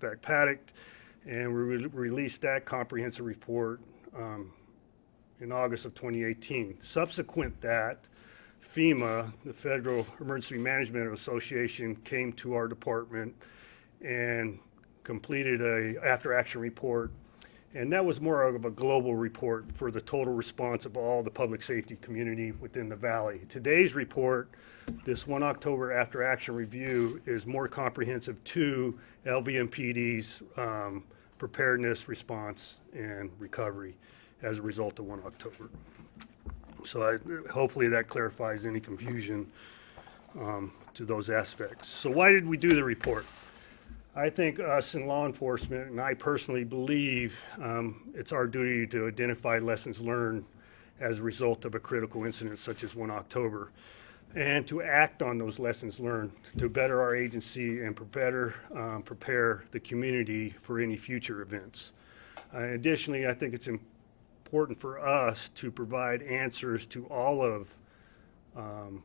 suspect paddock, and we released that comprehensive report in August of 2018. Subsequent that, FEMA, the Federal Emergency Management Association, came to our department and completed a after-action report, and that was more of a global report for the total response of all the public safety community within the valley. Today's report, this 1 October after-action review, is more comprehensive to LVMPD's preparedness, response, and recovery as a result of 1 October. So hopefully that clarifies any confusion to those aspects. So why did we do the report? I think us in law enforcement, and I personally believe it's our duty to identify lessons learned as a result of a critical incident such as 1 October, and to act on those lessons learned to better our agency and better prepare the community for any future events. Additionally, I think it's important for us to provide answers to all of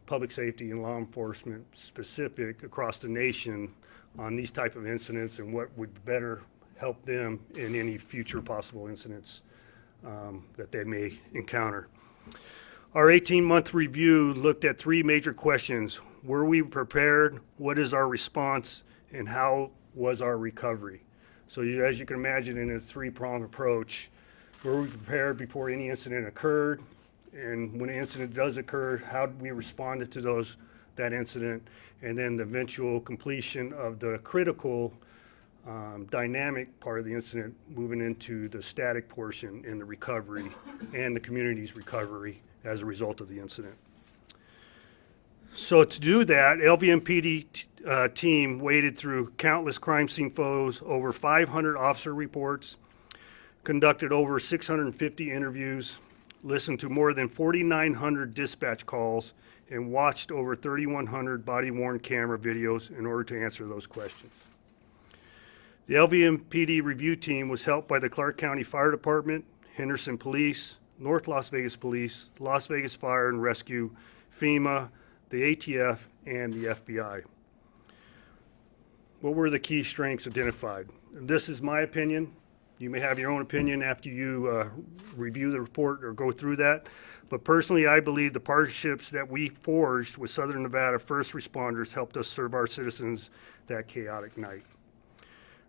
public safety and law enforcement specific across the nation on these type of incidents and what would better help them in any future possible incidents that they may encounter. Our 18-month review looked at 3 major questions. Were we prepared? What is our response? And how was our recovery? So as you can imagine, in a 3-pronged approach, were we prepared before any incident occurred? And when an incident does occur, how did we respond to that incident? And then the eventual completion of the critical dynamic part of the incident, moving into the static portion in the recovery and the community's recovery as a result of the incident. So to do that, LVMPD team waded through countless crime scene photos, over 500 officer reports, conducted over 650 interviews, listened to more than 4,900 dispatch calls, and watched over 3,100 body-worn camera videos in order to answer those questions. The LVMPD review team was helped by the Clark County Fire Department, Henderson Police, North Las Vegas Police, Las Vegas Fire and Rescue, FEMA, the ATF, and the FBI. What were the key strengths identified? This is my opinion. You may have your own opinion after you review the report or go through that. But personally, I believe the partnerships that we forged with Southern Nevada first responders helped us serve our citizens that chaotic night.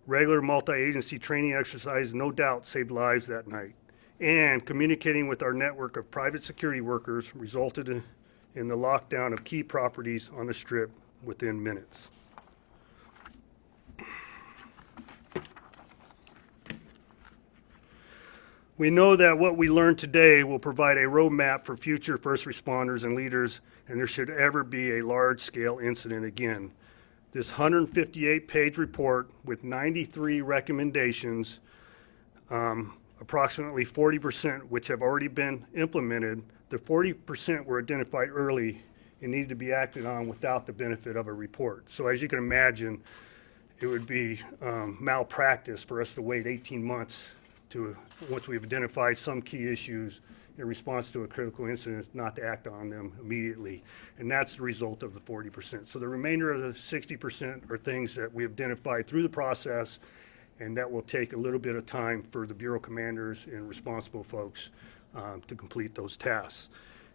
Regular multi-agency training exercise no doubt saved lives that night. And communicating with our network of private security workers resulted in the lockdown of key properties on the Strip within minutes. We know that what we learned today will provide a roadmap for future first responders and leaders, and there should ever be a large-scale incident again. This 158-page report with 93 recommendations, approximately 40% which have already been implemented, the 40% were identified early and needed to be acted on without the benefit of a report. So as you can imagine, it would be malpractice for us to wait 18 months once we've identified some key issues in response to a critical incident, not to act on them immediately. And that's the result of the 40%. So the remainder of the 60% are things that we identified through the process, and that will take a little bit of time for the Bureau commanders and responsible folks to complete those tasks.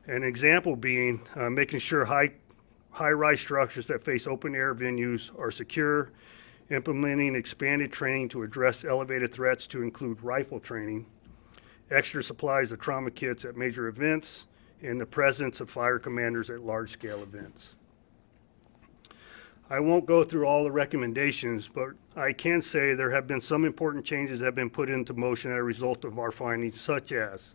An example being making sure high-rise structures that face open-air venues are secure, implementing expanded training to address elevated threats to include rifle training, extra supplies of trauma kits at major events, and the presence of fire commanders at large-scale events. I won't go through all the recommendations, but I can say there have been some important changes that have been put into motion as a result of our findings, such as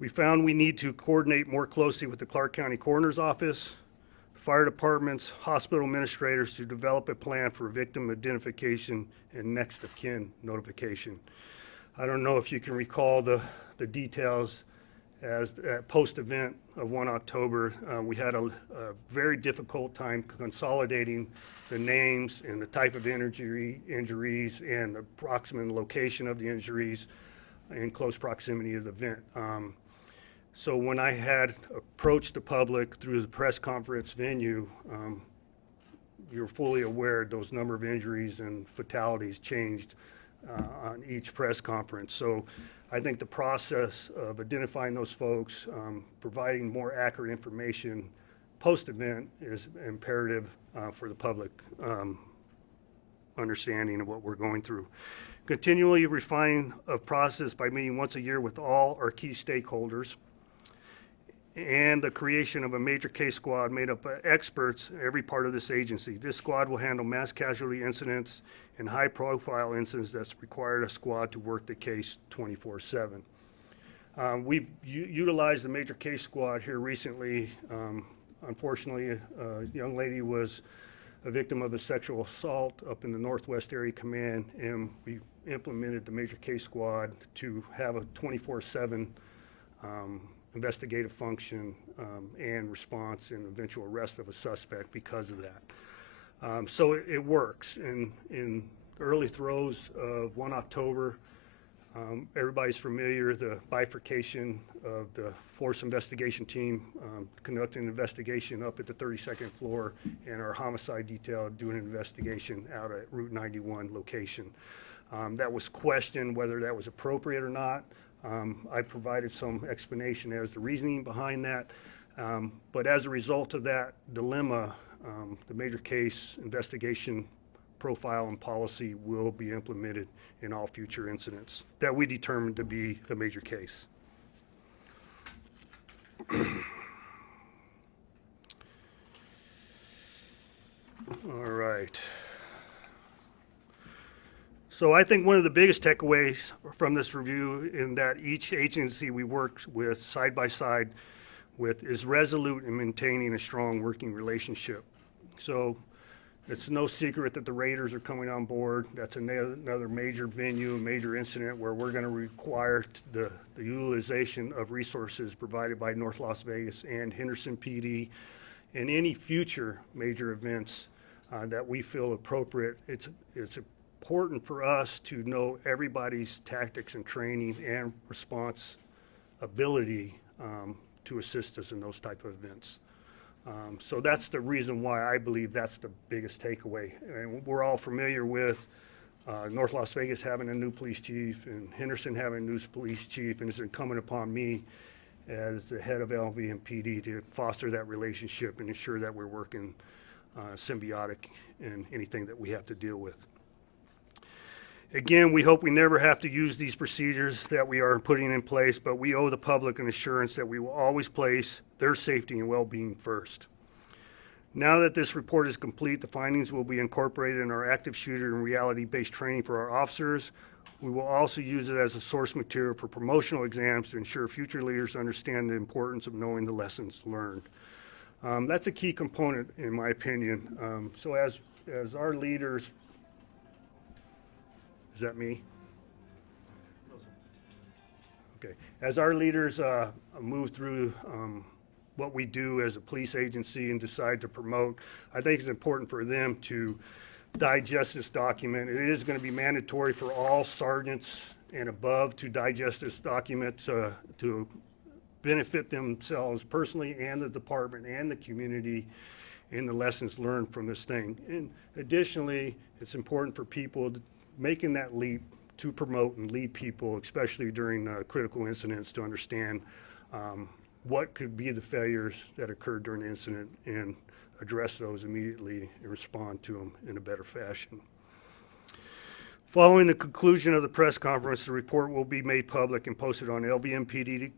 we found we need to coordinate more closely with the Clark County Coroner's Office, fire departments, hospital administrators to develop a plan for victim identification and next of kin notification. I don't know if you can recall the details as post-event of 1 October. We had a very difficult time consolidating the names and the type of injuries and the approximate location of the injuries in close proximity of the event. So when I had approached the public through the press conference venue, you're fully aware those number of injuries and fatalities changed on each press conference. So I think the process of identifying those folks, providing more accurate information post-event is imperative for the public understanding of what we're going through. Continually refining a process by meeting once a year with all our key stakeholders, and the creation of a major case squad made up of experts in every part of this agency. This squad will handle mass casualty incidents and high-profile incidents that require a squad to work the case 24/7. We've utilized the major case squad here recently. Unfortunately, a young lady was a victim of a sexual assault up in the Northwest Area Command, and we implemented the major case squad to have a 24/7 investigative function and response and eventual arrest of a suspect because of that. So it works. In early throes of 1 October, everybody's familiar, the bifurcation of the force investigation team conducting an investigation up at the 32nd floor, and our homicide detail doing an investigation out at Route 91 location. That was questioned whether that was appropriate or not. I provided some explanation as the reasoning behind that, but as a result of that dilemma, the major case investigation profile and policy will be implemented in all future incidents that we determine to be a major case. All right. So I think one of the biggest takeaways from this review in that each agency we work with side by side with is resolute in maintaining a strong working relationship. So it's no secret that the Raiders are coming on board. That's another major venue, a major incident where we're going to require the utilization of resources provided by North Las Vegas and Henderson PD, and any future major events that we feel appropriate. It's important for us to know everybody's tactics and training and response ability to assist us in those type of events. So that's the reason why I believe that's the biggest takeaway. And we're all familiar with North Las Vegas having a new police chief and Henderson having a new police chief, and it's incumbent upon me as the head of LV and PD to foster that relationship and ensure that we're working symbiotic in anything that we have to deal with. Again, we hope we never have to use these procedures that we are putting in place, but we owe the public an assurance that we will always place their safety and well-being first. Now that this report is complete, the findings will be incorporated in our active shooter and reality-based training for our officers. We will also use it as a source material for promotional exams to ensure future leaders understand the importance of knowing the lessons learned. That's a key component, in my opinion. So as our leaders, is that me? Okay. As our leaders move through what we do as a police agency and decide to promote, I think it's important for them to digest this document. It is going to be mandatory for all sergeants and above to digest this document to benefit themselves personally and the department and the community in the lessons learned from this thing. And additionally, it's important for people making that leap to promote and lead people, especially during critical incidents, to understand what could be the failures that occurred during the incident and address those immediately and respond to them in a better fashion. Following the conclusion of the press conference, the report will be made public and posted on lvmpd.com's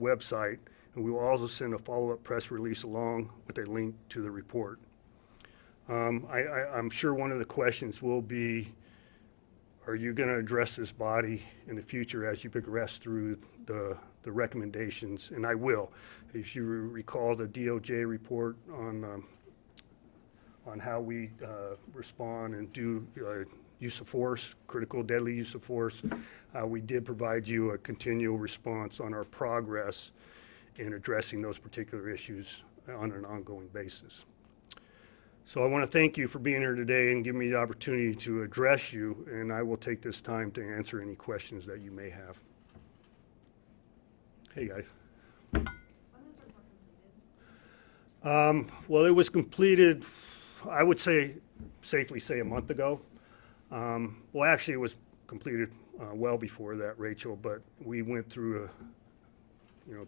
website, and we will also send a follow-up press release along with a link to the report. I'm sure one of the questions will be, are you going to address this body in the future as you progress through the recommendations? And I will. If you recall the DOJ report on how we respond and do use of force, critical deadly use of force, we did provide you a continual response on our progress in addressing those particular issues on an ongoing basis. So I want to thank you for being here today and giving me the opportunity to address you, and I will take this time to answer any questions that you may have. Hey guys. When was the report completed? Well, it was completed I would safely say a month ago. Well, actually, it was completed well before that, Rachel, but we went through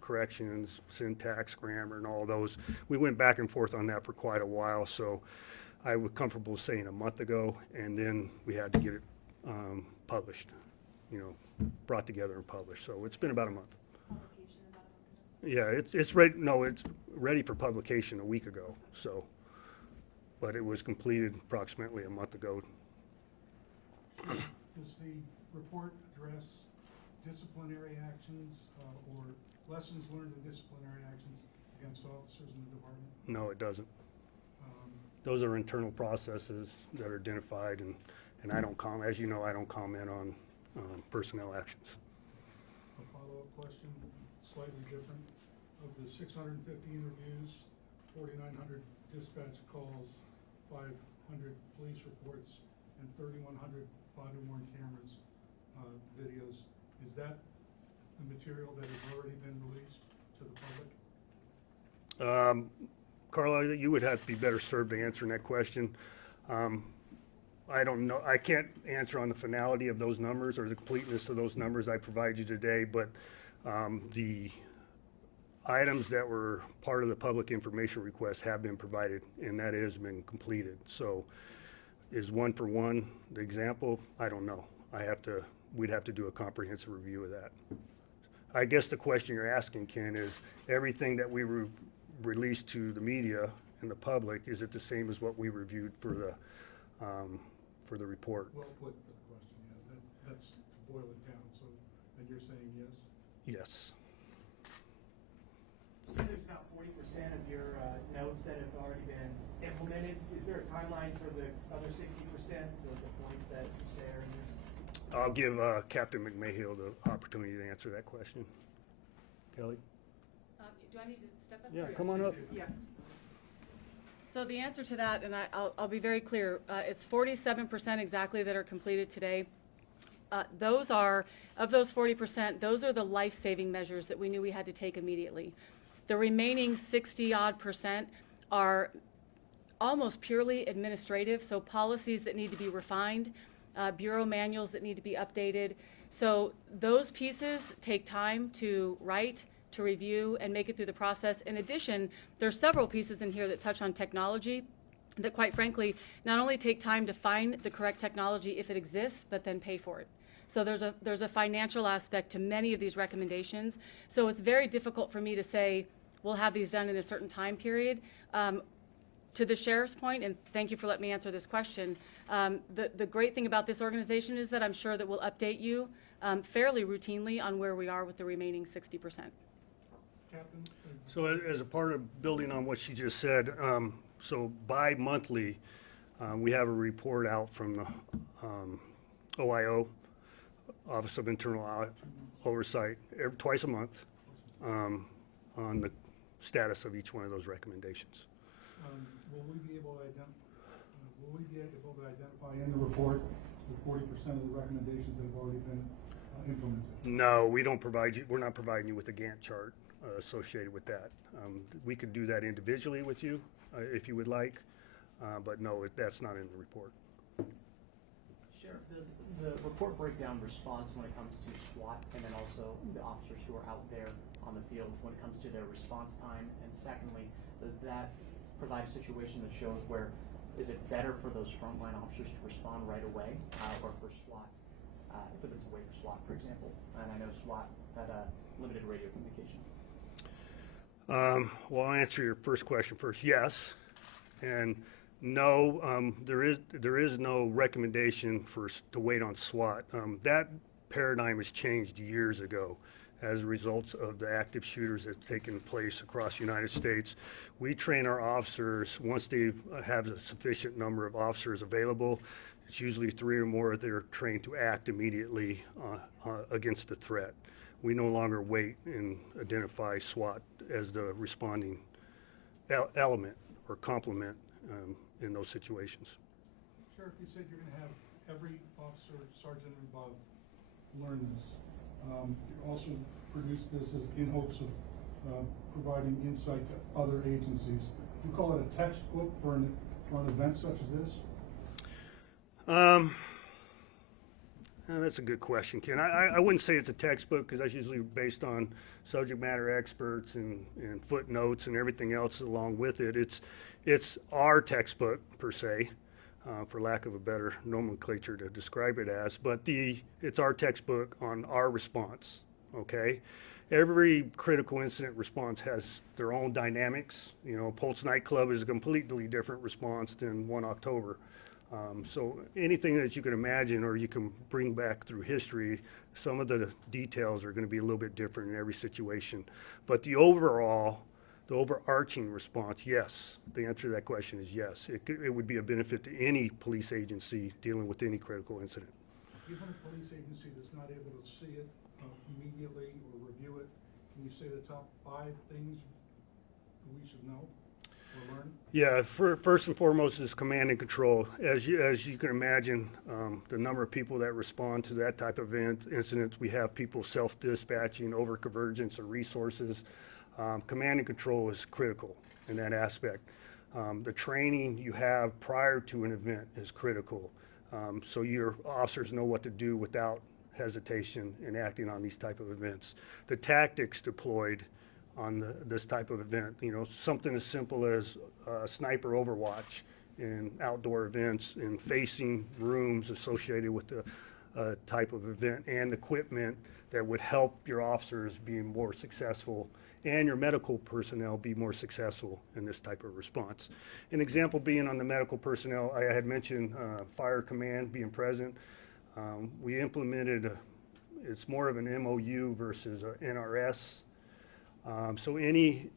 corrections, syntax, grammar, and all those. We went back and forth on that for quite a while, so I was comfortable saying a month ago, and then we had to get it published, brought together and published. So it's been about a month. Publication about a month ago? Yeah, it's ready. No, it's ready for publication a week ago. So, but it was completed approximately a month ago. Does the report address disciplinary actions or lessons learned in disciplinary actions against officers in the department? No, it doesn't. Those are internal processes that are identified, and I don't comment. As you know, I don't comment on personnel actions. A follow-up question, slightly different. Of the 650 interviews, 4,900 dispatch calls, 500 police reports, and 3,100 body-worn cameras videos, is that the material that has already been released to the public? Carla, you would have to be better served to answering that question. I don't know. I can't answer on the finality of those numbers or the completeness of those numbers I provide you today, but the items that were part of the public information request have been provided, and that has been completed. So is one for one the example? I don't know. We'd have to do a comprehensive review of that. I guess the question you're asking, Ken, is everything that we released to the media and the public, is it the same as what we reviewed for the report? Well put, the question, yeah. That's to boil it down. So, and you're saying yes? Yes. So there's about 40% of your notes that have already been implemented. Is there a timeline for the other 60%, the points that you say are in this? I'll give Captain McMahill the opportunity to answer that question. Kelly? Do I need to step up? Yeah, or come on up. Yes. So the answer to that, and I'll be very clear, it's 47% exactly that are completed today. Those are, of those 40%, those are the life-saving measures that we knew we had to take immediately. The remaining 60-odd% are almost purely administrative, so policies that need to be refined, bureau manuals that need to be updated. So those pieces take time to write, to review, and make it through the process. In addition, there's several pieces in here that touch on technology that, quite frankly, not only take time to find the correct technology if it exists, but then pay for it. So there's a financial aspect to many of these recommendations. So it's very difficult for me to say we'll have these done in a certain time period. To the sheriff's point, and thank you for letting me answer this question, the great thing about this organization is that I'm sure that we'll update you fairly routinely on where we are with the remaining 60%. Captain? So as a part of building on what she just said, so bi-monthly, we have a report out from the OIO, Office of Internal Oversight, twice a month on the status of each one of those recommendations. Will we be able to identify in the report the 40% of the recommendations that have already been implemented? No, we don't provide you. We're not providing you with a Gantt chart associated with that. We could do that individually with you if you would like, but no, that's not in the report. Sheriff, does the report break down response when it comes to SWAT and then also the officers who are out there on the field when it comes to their response time? And secondly, does that provide a situation that shows where is it better for those frontline officers to respond right away or for SWAT, if it's a way for SWAT, for example? And I know SWAT had a limited radio communication. Well, I'll answer your first question first. Yes, and no, there is no recommendation to wait on SWAT. That paradigm has changed years ago as a result of the active shooters that have taken place across the United States. We train our officers, once they have a sufficient number of officers available, it's usually 3 or more, they're trained to act immediately against the threat. We no longer wait and identify SWAT as the responding element or complement in those situations. Sheriff, you said you're going to have every officer, sergeant, and above learn this. You also produce this in hopes of providing insight to other agencies. You call it a textbook for an on events such as this? That's a good question, Ken. I wouldn't say it's a textbook because that's usually based on subject matter experts and footnotes and everything else along with it. It's our textbook per se, for lack of a better nomenclature to describe it as, but it's our textbook on our response, okay? Every critical incident response has their own dynamics. You know, Pulse nightclub is a completely different response than 1 October. So anything that you can imagine or you can bring back through history, some of the details are going to be a little bit different in every situation. But the overarching response, yes. The answer to that question is yes. It would be a benefit to any police agency dealing with any critical incident. Given a police agency that's not able to see it immediately or review it, can you say the top 5 things we should know or learn? Yeah, first and foremost is command and control. As you can imagine, the number of people that respond to that type of incident, we have people self-dispatching, over-convergence of resources. Command and control is critical in that aspect. The training you have prior to an event is critical, so your officers know what to do without hesitation in acting on these type of events. The tactics deployed on this type of event, you know, something as simple as sniper overwatch in outdoor events and facing rooms associated with the type of event and equipment that would help your officers be more successful and your medical personnel be more successful in this type of response. An example being on the medical personnel, I had mentioned fire command being present. We implemented, it's more of an MOU versus a NRS. So any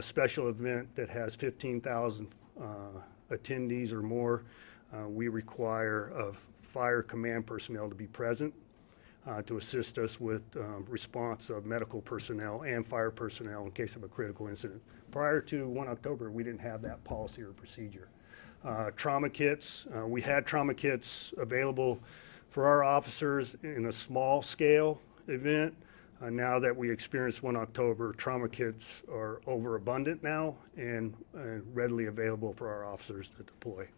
special event that has 15,000 attendees or more, we require fire command personnel to be present to assist us with response of medical personnel and fire personnel in case of a critical incident. Prior to 1 October, we didn't have that policy or procedure. Trauma kits, we had trauma kits available for our officers in a small scale event. Now that we experienced 1 October, trauma kits are overabundant now and readily available for our officers to deploy. And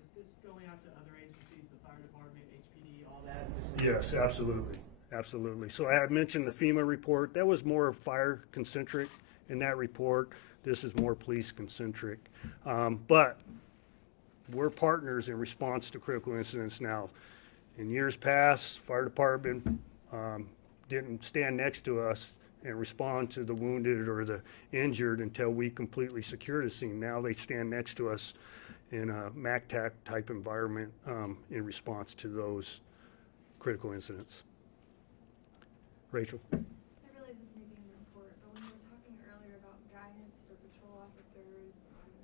is this going out to other agencies, the fire department, HPD, all that? Yes, absolutely, absolutely. So I had mentioned the FEMA report. That was more fire concentric in that report. This is more police concentric. But we're partners in response to critical incidents now. In years past, fire department didn't stand next to us and respond to the wounded or the injured until we completely secured a scene. Now they stand next to us in a MACTAC type environment in response to those critical incidents. Rachel? I realize this may be in the report, but when you were talking earlier about guidance for patrol officers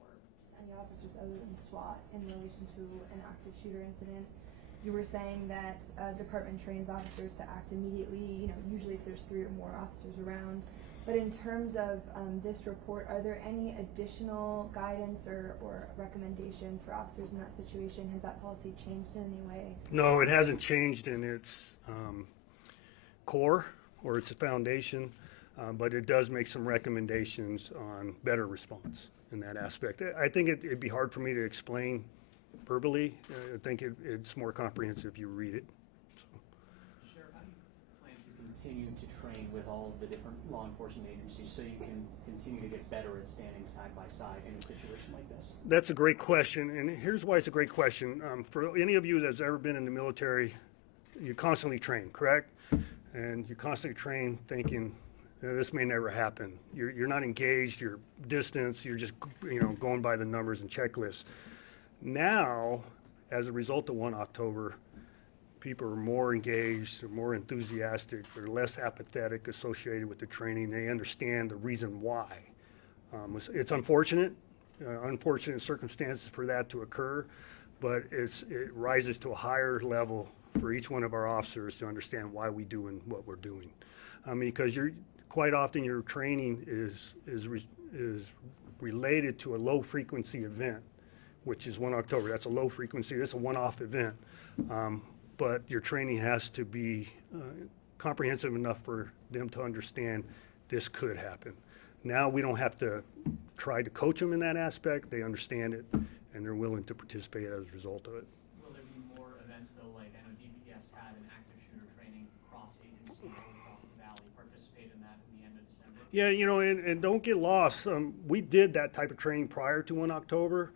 or just any officers other than SWAT in relation to an active shooter incident, you were saying that department trains officers to act immediately, you know, usually if there's 3 or more officers around. But in terms of this report, are there any additional guidance or recommendations for officers in that situation? Has that policy changed in any way? No, it hasn't changed in its core or its foundation, but it does make some recommendations on better response in that aspect. I think it'd be hard for me to explain verbally. I think it's more comprehensive if you read it. Sheriff, how do you plan to continue to train with all of the different law enforcement agencies so you can continue to get better at standing side by side in a situation like this? That's a great question, and here's why it's a great question. For any of you that's ever been in the military, you constantly train, correct? And you constantly train thinking, this may never happen. You're not engaged, you're distanced, you're just going by the numbers and checklists. Now, as a result of 1 October, people are more engaged, they're more enthusiastic, they're less apathetic associated with the training. They understand the reason why. It's unfortunate circumstances for that to occur, but it rises to a higher level for each one of our officers to understand why we doing what we're doing. Because quite often your training is related to a low frequency event, which is 1 October. That's a low frequency, that's a one-off event. But your training has to be comprehensive enough for them to understand this could happen. Now we don't have to try to coach them in that aspect. They understand it, and they're willing to participate as a result of it. Will there be more events though, like I know DPS had an active shooter training cross-agency all across the valley, participate in that at the end of December? Yeah, you know, and don't get lost. We did that type of training prior to 1 October,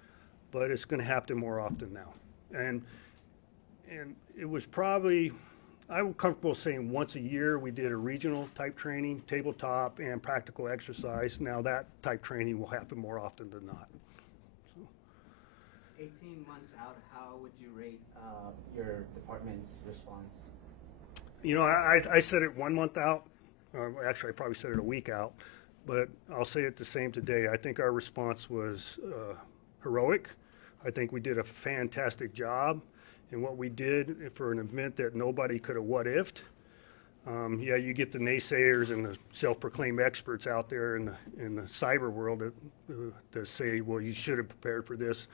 but it's going to happen more often now. And it was probably, I'm comfortable saying once a year we did a regional type training, tabletop and practical exercise. Now that type training will happen more often than not. 18 months out, how would you rate your department's response? You know, I said it 1 month out. Actually, I probably said it a week out, but I'll say it the same today. I think our response was heroic. I think we did a fantastic job in what we did for an event that nobody could have what-ifed. Yeah, you get the naysayers and the self-proclaimed experts out there in the cyber world that say, well, you should have prepared for this.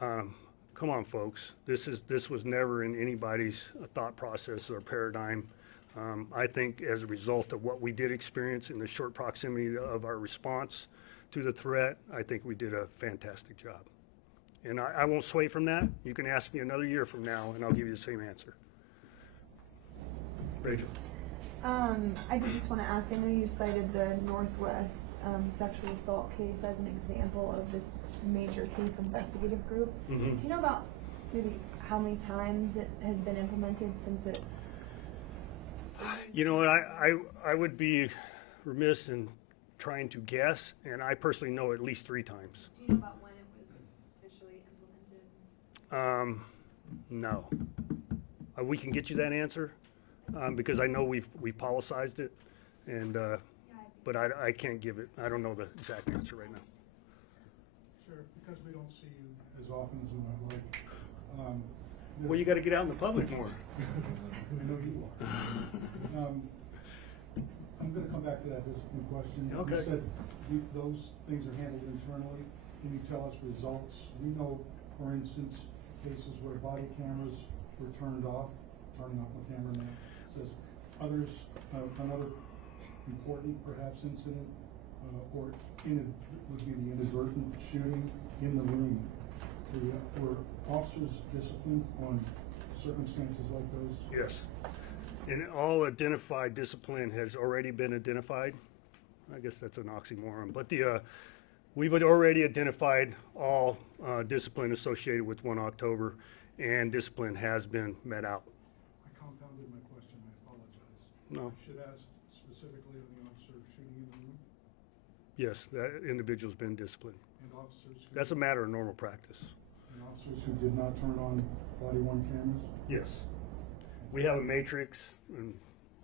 Come on, folks. This was never in anybody's thought process or paradigm. I think as a result of what we did experience in the short proximity of our response to the threat, I think we did a fantastic job. And I won't sway from that. You can ask me another year from now, and I'll give you the same answer. Rachel. I did just want to ask, I know you cited the Northwest sexual assault case as an example of this major case investigative group. Mm-hmm. Do you know about maybe how many times it has been implemented since it? You know, I would be remiss in trying to guess, and I personally know at least 3 times. Do you know about when it was officially implemented? No. We can get you that answer because I know we policized it, and but I can't give it. I don't know the exact answer right now. Sheriff, because we don't see you as often as we might like. Well, you got to get out in the public more. I know you are. I'm going to come back to that discipline question. Okay. You said those things are handled internally. Can you tell us results? We know, for instance, cases where body cameras were turned off, turning off the camera now. It says others, another important perhaps incident, or would be the inadvertent shooting in the room. Were officers disciplined on circumstances like those? Yes. And all identified discipline has already been identified. I guess that's an oxymoron, but we've already identified all discipline associated with 1 October, and discipline has been met out. I compounded my question, I apologize. No. I should ask specifically of the officer shooting in the room Yes, that individual's been disciplined. and officers who. That's a matter of normal practice. And officers who did not turn on body-worn cameras? Yes. We have a matrix, and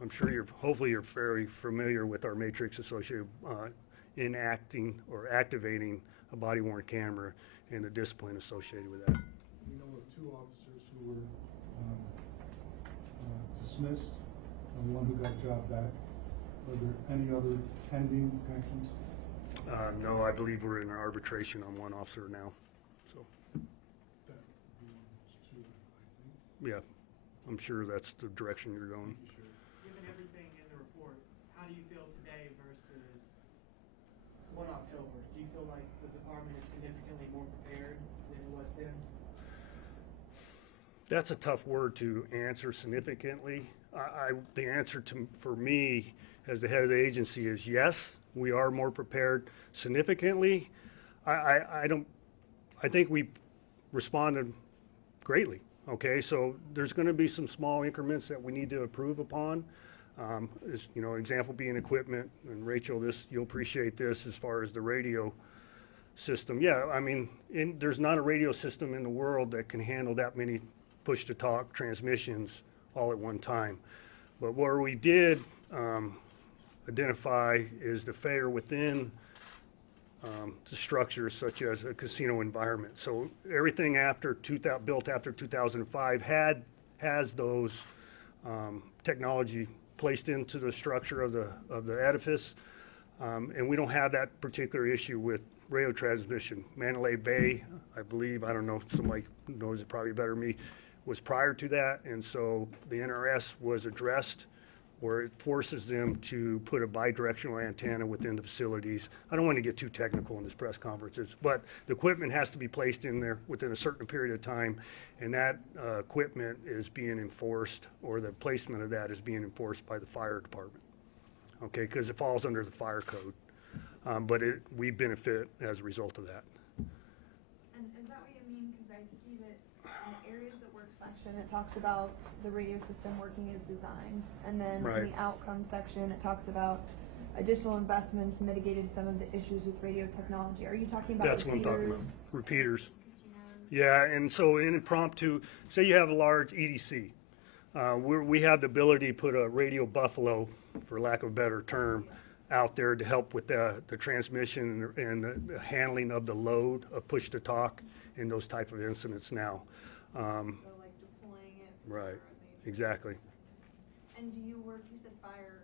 I'm sure hopefully you're very familiar with our matrix associated in acting or activating a body-worn camera and the discipline associated with that. We know of 2 officers who were dismissed and one who got job back. Are there any other pending actions? No, I believe we're in arbitration on 1 officer now. So, That would be 2, I think. yeah, I'm sure that's the direction you're going. Thank you, Sheriff. Given everything in the report, how do you feel today versus 1 October? Do you feel like the department is significantly more prepared than it was then? That's a tough word to answer significantly. The answer for me as the head of the agency is yes, we are more prepared significantly. I think we responded greatly. Okay, so there's going to be some small increments that we need to improve upon. Example being equipment, and Rachel, you'll appreciate this as far as the radio system. Yeah, I mean, there's not a radio system in the world that can handle that many push-to-talk transmissions all at one time. But where we did identify is the failure within the structures such as a casino environment. So everything built after 2005 has those technology placed into the structure of the edifice, and we don't have that particular issue with radio transmission. Mandalay Bay, I believe, I don't know, somebody knows it probably better than me, was prior to that, and so the NRS was addressed where it forces them to put a bidirectional antenna within the facilities. I don't want to get too technical in this press conferences, but the equipment has to be placed in there within a certain period of time, and that equipment is being enforced, or the placement of that is being enforced by the fire department, okay, because it falls under the fire code. But we benefit as a result of that. And is that what you mean? Because I see that in the areas that work section, it talks about the radio system working as designed. And then Right. in the outcome section, it talks about additional investments mitigated some of the issues with radio technology. Are you talking about That's what I'm talking about, repeaters? repeaters. Yeah, and so in impromptu, say you have a large EDC. We have the ability to put a radio buffalo, for lack of a better term, out there to help with the transmission and the handling of the load of push-to-talk in those type of incidents now. So like deploying it. for Right, a major- exactly, And do you work, you said fire,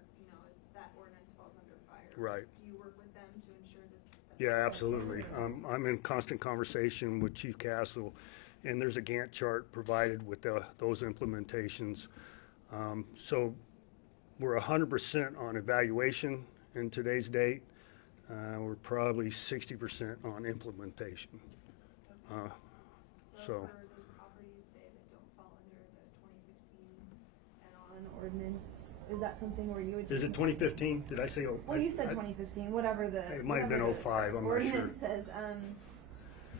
that ordinance falls under fire. right. Do you work with them to ensure that? Yeah, absolutely. I'm in constant conversation with Chief Castle, and there's a Gantt chart provided with those implementations. So we're 100% on evaluation in today's date. We're probably 60% on implementation. So, For those properties, say, that don't fall under the 2015 and on ordinance, is that something where you would? is it 2015? Did I say? Well, you said 2015, whatever the. It might have been whatever the 05, I'm not sure. Ordinance says,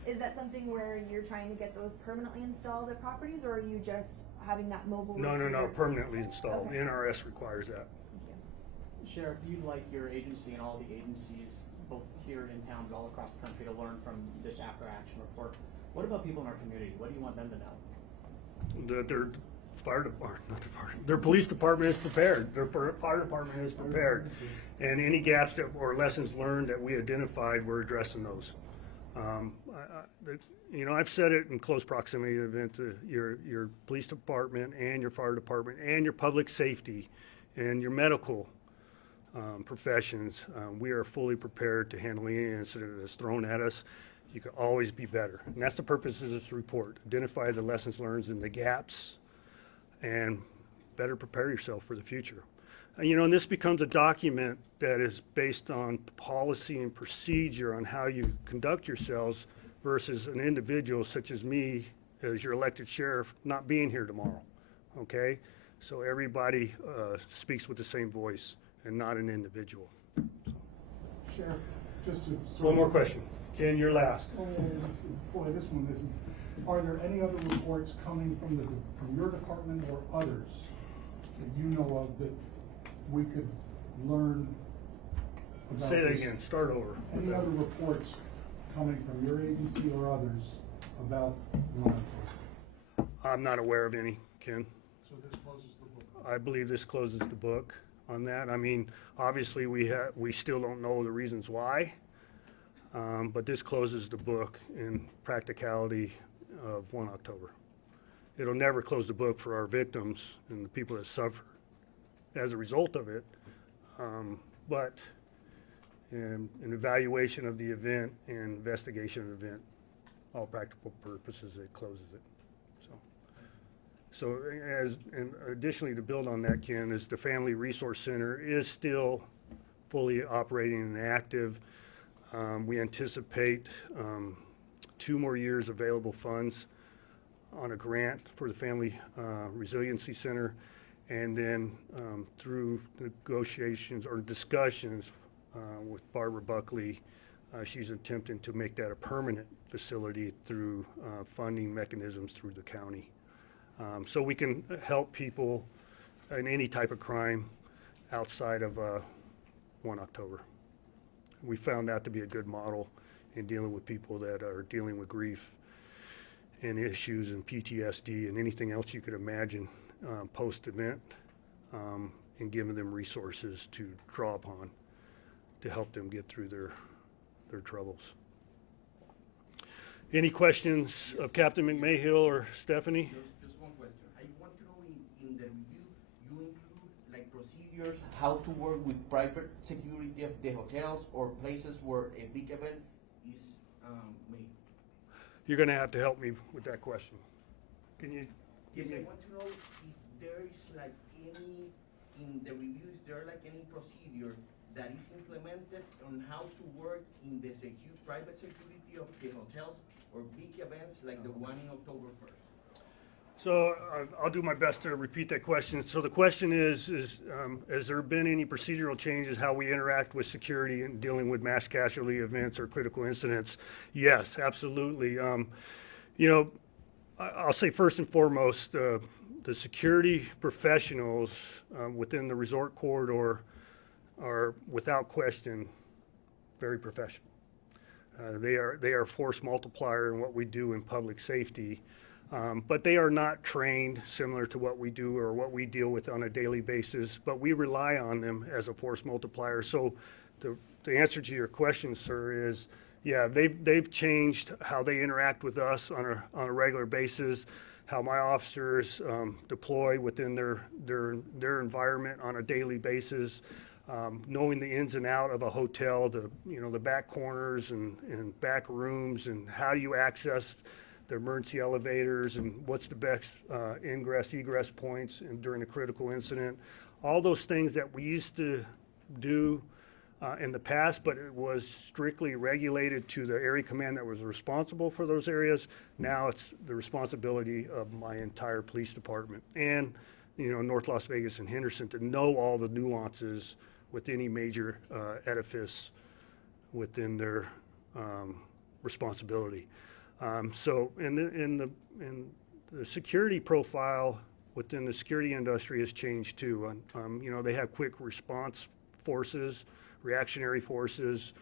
is that something where you're trying to get those permanently installed at properties, or are you just having that mobile? No, repeater? permanently installed. Okay. NRS requires that. Thank you. Sheriff, you'd like your agency and all the agencies, both here in town but all across the country, to learn from this after-action report. What about people in our community? What do you want them to know? That their fire department, not the fire, their police department is prepared, their fire department is prepared. And any gaps that, or lessons learned that we identified, we're addressing those. I've said it in close proximity to the event, your police department and your fire department and your public safety and your medical professions, we are fully prepared to handle any incident that's thrown at us. You can always be better. And that's the purpose of this report. Identify the lessons learned and the gaps and better prepare yourself for the future. And this becomes a document that is based on policy and procedure on how you conduct yourselves versus an individual such as me, as your elected sheriff, not being here tomorrow, okay? So everybody speaks with the same voice and not an individual. Sheriff, just to. One more question. Ken, you're last. Oh, boy, this one isn't. Are there any other reports coming from your department or others that you know of that we could learn about? Say that this? again, start over. Any other reports coming from your agency or others about Lombardo? I'm not aware of any, Ken. So this closes the book. I believe this closes the book on that. I mean, obviously, we still don't know the reasons why, but this closes the book in practicality of 1 October. It'll never close the book for our victims and the people that suffer as a result of it, but in an evaluation of the event and investigation of the event, all practical purposes, it closes it. So and additionally, to build on that, Ken, is the Family Resource Center is still fully operating and active. We anticipate 2 more years available funds on a grant for the Family Resiliency Center, and then through negotiations or discussions with Barbara Buckley, she's attempting to make that a permanent facility through funding mechanisms through the county. So we can help people in any type of crime outside of 1 October. We found that to be a good model in dealing with people that are dealing with grief and issues and PTSD and anything else you could imagine post-event, and giving them resources to draw upon to help them get through their troubles. Any questions of Captain McMahill or Stephanie? Just one question. I want to know in the review, you include like procedures, how to work with private security of the hotels or places where a big event is made. You're going to have to help me with that question. Can you Yes, give me? I want to know if there is like any in the review, is there like any procedure that is implemented on how to work in the private security of the hotels or big events like the one in October 1st? So I'll do my best to repeat that question. So the question is has there been any procedural changes how we interact with security and dealing with mass casualty events or critical incidents? Yes, absolutely. You know, I'll say first and foremost, the security professionals within the resort corridor are without question very professional. They are a force multiplier in what we do in public safety. But they are not trained similar to what we do or what we deal with on a daily basis, but we rely on them as a force multiplier. So the answer to your question, sir, is yeah, they've changed how they interact with us on a regular basis, how my officers deploy within their environment on a daily basis, knowing the ins and out of a hotel, the back corners and back rooms, and how you access the emergency elevators and what's the best ingress, egress points during a critical incident. All those things that we used to do in the past, but it was strictly regulated to the area command that was responsible for those areas. Now it's the responsibility of my entire police department and, North Las Vegas and Henderson to know all the nuances with any major edifice within their responsibility. So in the security profile within the security industry has changed too. They have quick response forces, reactionary forces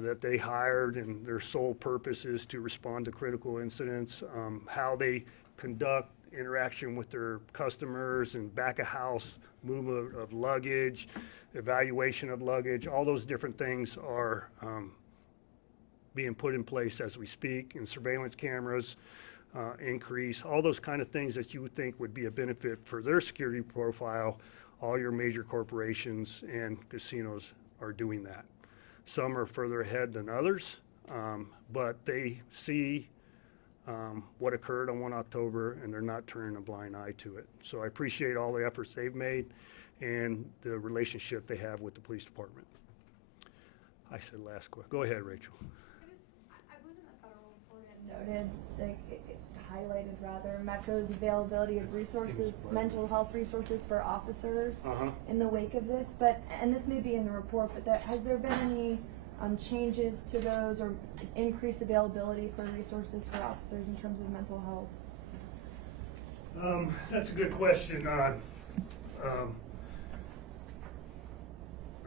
that they hired, and their sole purpose is to respond to critical incidents. How they conduct interaction with their customers and back of house movement of luggage, evaluation of luggage, all those different things are being put in place as we speak, and surveillance cameras increase, all those kind of things that you would think would be a benefit for their security profile. All your major corporations and casinos are doing that. Some are further ahead than others, but they see what occurred on 1 October, and they're not turning a blind eye to it. So I appreciate all the efforts they've made and the relationship they have with the police department. I said last question. Go ahead, Rachel. I believe in the federal report it noted, it highlighted rather, Metro's availability of resources, mental health resources for officers in the wake of this. But, and this may be in the report, but has there been any changes to those or increased availability for resources for officers in terms of mental health? That's a good question. Are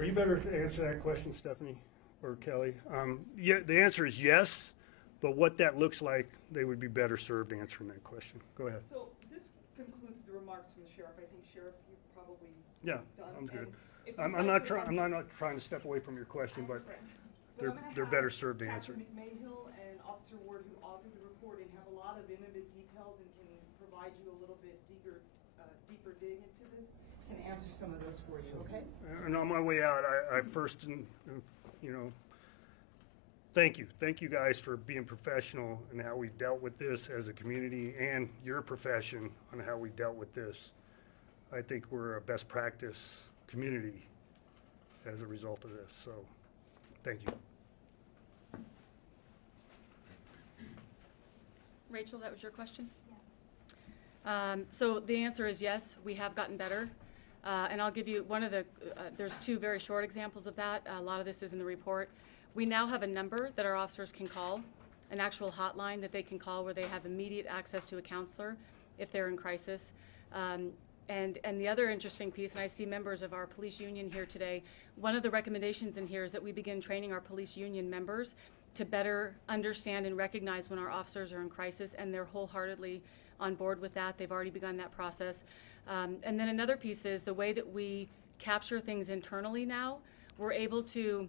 you better to answer that question, Stephanie or Kelly? Yeah, the answer is yes, but what that looks like, they would be better served answering that question. Go ahead. So this concludes the remarks from the sheriff. I think, Sheriff, you've probably Yeah, done. I'm good. And I'm not trying to step away from your question, but they're better served to answer. Captain McMahill and Officer Ward, who authored the report and have a lot of intimate details and can provide you a little bit deeper dig into this, can answer some of those for you, okay? And on my way out, I first, thank you. Thank you guys for being professional and how we dealt with this as a community, and your profession on how we dealt with this. I think we're a best practice community as a result of this, so thank you. Rachel, that was your question? Yeah. So the answer is yes, we have gotten better. And I'll give you one of the, there's two very short examples of that. A lot of this is in the report. We now have a number that our officers can call, an actual hotline that they can call where they have immediate access to a counselor if they're in crisis. And the other interesting piece, and I see members of our police union here today, one of the recommendations in here is that we begin training our police union members to better understand and recognize when our officers are in crisis, and they're wholeheartedly on board with that. They've already begun that process. And then another piece is the way that we capture things internally now. We're able to,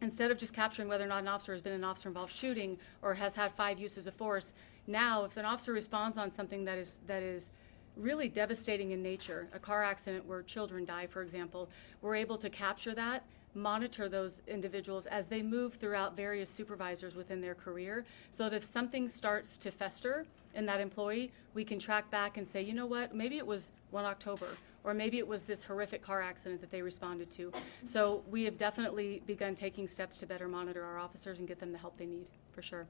instead of just capturing whether or not an officer has been in an officer-involved shooting or has had 5 uses of force, now if an officer responds on something that is really devastating in nature, a car accident where children die, for example, we're able to capture that, monitor those individuals as they move throughout various supervisors within their career, so that if something starts to fester in that employee, we can track back and say, you know what, maybe it was 1 October, or maybe it was this horrific car accident that they responded to. So we have definitely begun taking steps to better monitor our officers and get them the help they need, for sure.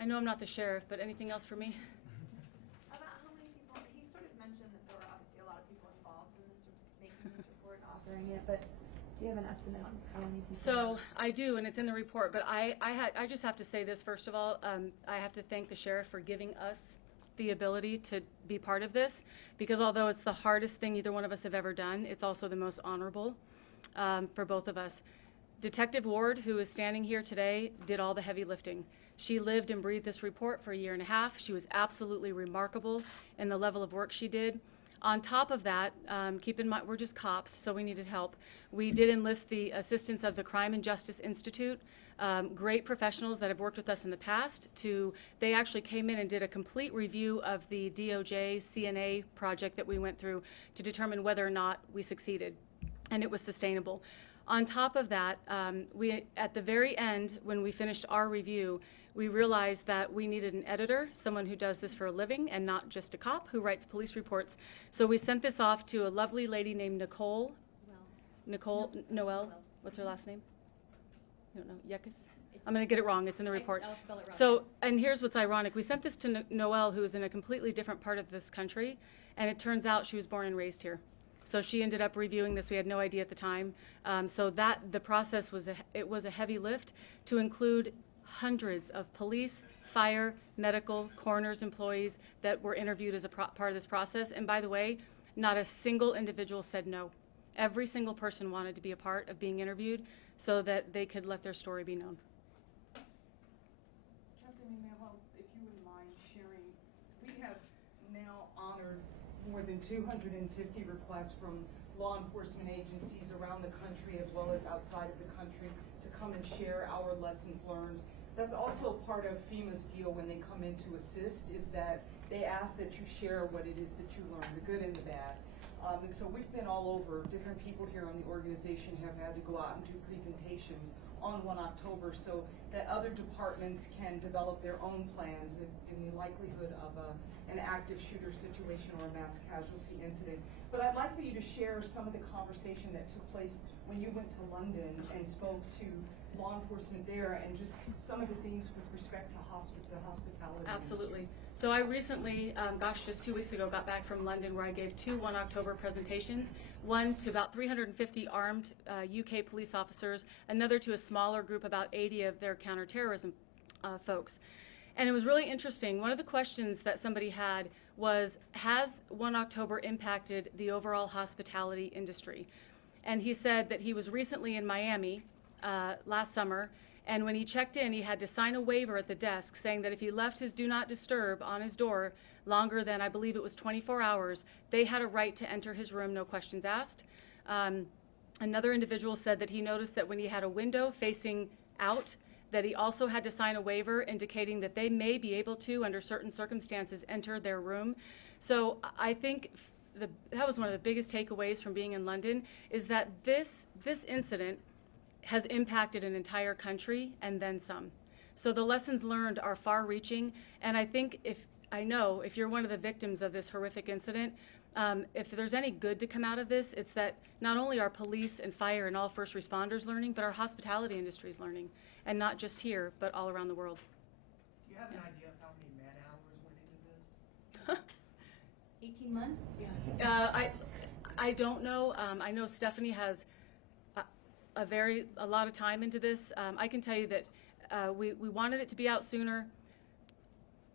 I know I'm not the sheriff, but anything else for me? About how many people, he sort of mentioned that there were obviously a lot of people involved in this, making this report and authoring it, but do you have an estimate on how many people? So I do, and it's in the report, but I just have to say this, first of all. I have to thank the sheriff for giving us the ability to be part of this, because although it's the hardest thing either one of us have ever done, it's also the most honorable for both of us. Detective Ward, who is standing here today, did all the heavy lifting. She lived and breathed this report for a year and a half. She was absolutely remarkable in the level of work she did. On top of that, keep in mind, we're just cops, so we needed help. We did enlist the assistance of the Crime and Justice Institute, great professionals that have worked with us in the past. They actually came in and did a complete review of the DOJ CNA project that we went through to determine whether or not we succeeded, and it was sustainable. On top of that, at the very end, when we finished our review, we realized that we needed an editor, someone who does this for a living and not just a cop who writes police reports. So we sent this off to a lovely lady named Noel. What's her last name? I don't know. Yekis? I'm going to get it wrong. It's in the report. I'll spell it wrong. So, and here's what's ironic. We sent this to Noel, who is in a completely different part of this country, and it turns out she was born and raised here. So she ended up reviewing this. We had no idea at the time. So the process was a heavy lift to include hundreds of police, fire, medical, coroner's employees that were interviewed as a part of this process. And by the way, not a single individual said no. Every single person wanted to be a part of being interviewed so that they could let their story be known. Captain Emanuel, if you wouldn't mind sharing, we have now honored more than 250 requests from law enforcement agencies around the country as well as outside of the country to come and share our lessons learned. That's also part of FEMA's deal when they come in to assist, is that they ask that you share what it is that you learned, the good and the bad. And so we've been all over. Different people here on the organization have had to go out and do presentations on 1 October so that other departments can develop their own plans in the likelihood of an active shooter situation or a mass casualty incident. But I'd like for you to share some of the conversation that took place when you went to London and spoke to law enforcement there, and just some of the things with respect to the hospitality. Absolutely. So I recently, just 2 weeks ago, got back from London, where I gave 2 1 October presentations, one to about 350 armed UK police officers, another to a smaller group, about 80 of their counterterrorism folks. And it was really interesting. One of the questions that somebody had was, has 1 October impacted the overall hospitality industry? And he said that he was recently in Miami last summer, and when he checked in, he had to sign a waiver at the desk saying that if he left his do not disturb on his door longer than, I believe it was 24 hours, they had a right to enter his room, no questions asked. Another individual said that he noticed that when he had a window facing out, that he also had to sign a waiver indicating that they may be able to, under certain circumstances, enter their room. So I think that was one of the biggest takeaways from being in London, is that this incident has impacted an entire country and then some. So the lessons learned are far-reaching, and I think if you're one of the victims of this horrific incident, if there's any good to come out of this, it's that not only are police and fire and all first responders learning, but our hospitality industry is learning, and not just here, but all around the world. Do you have an idea of how many man hours went into this? 18 months? Yeah. I don't know. I know Stephanie has a lot of time into this. I can tell you that we wanted it to be out sooner.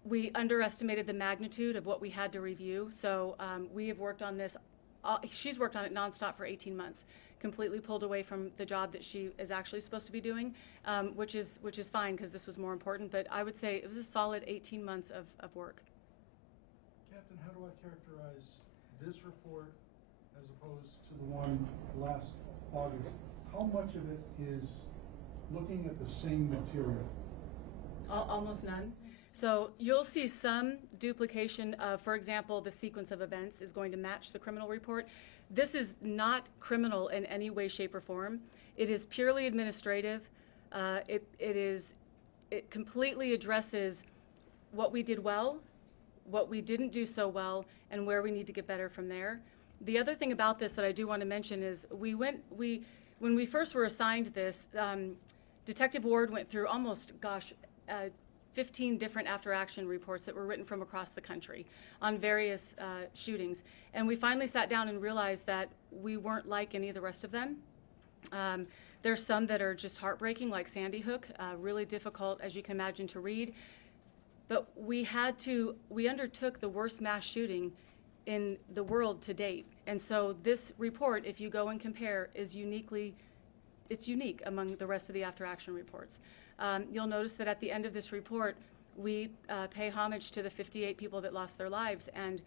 We underestimated the magnitude of what we had to review, so we have worked on this. She's worked on it nonstop for 18 months, completely pulled away from the job that she is actually supposed to be doing, which is fine because this was more important, but I would say it was a solid 18 months of work. Captain, how do I characterize this report as opposed to the one last August? How much of it is looking at the same material? Almost none. So you'll see some duplication of, for example, the sequence of events is going to match the criminal report. This is not criminal in any way, shape, or form. It is purely administrative. It completely addresses what we did well, what we didn't do so well, and where we need to get better from there. The other thing about this that I do want to mention is when we first were assigned this, Detective Ward went through almost, 15 different after-action reports that were written from across the country on various shootings. And we finally sat down and realized that we weren't like any of the rest of them. There's some that are just heartbreaking, like Sandy Hook, really difficult, as you can imagine, to read. But we undertook the worst mass shooting in the world to date. And so this report, if you go and compare, it's unique among the rest of the after-action reports. You'll notice that at the end of this report, we pay homage to the 58 people that lost their lives, and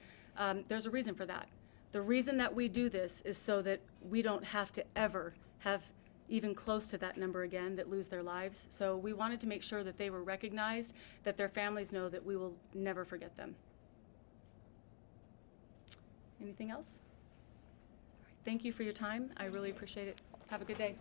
there's a reason for that. The reason that we do this is so that we don't have to ever have even close to that number again that lose their lives. So we wanted to make sure that they were recognized, that their families know that we will never forget them. Anything else? Thank you for your time. I really appreciate it. Have a good day.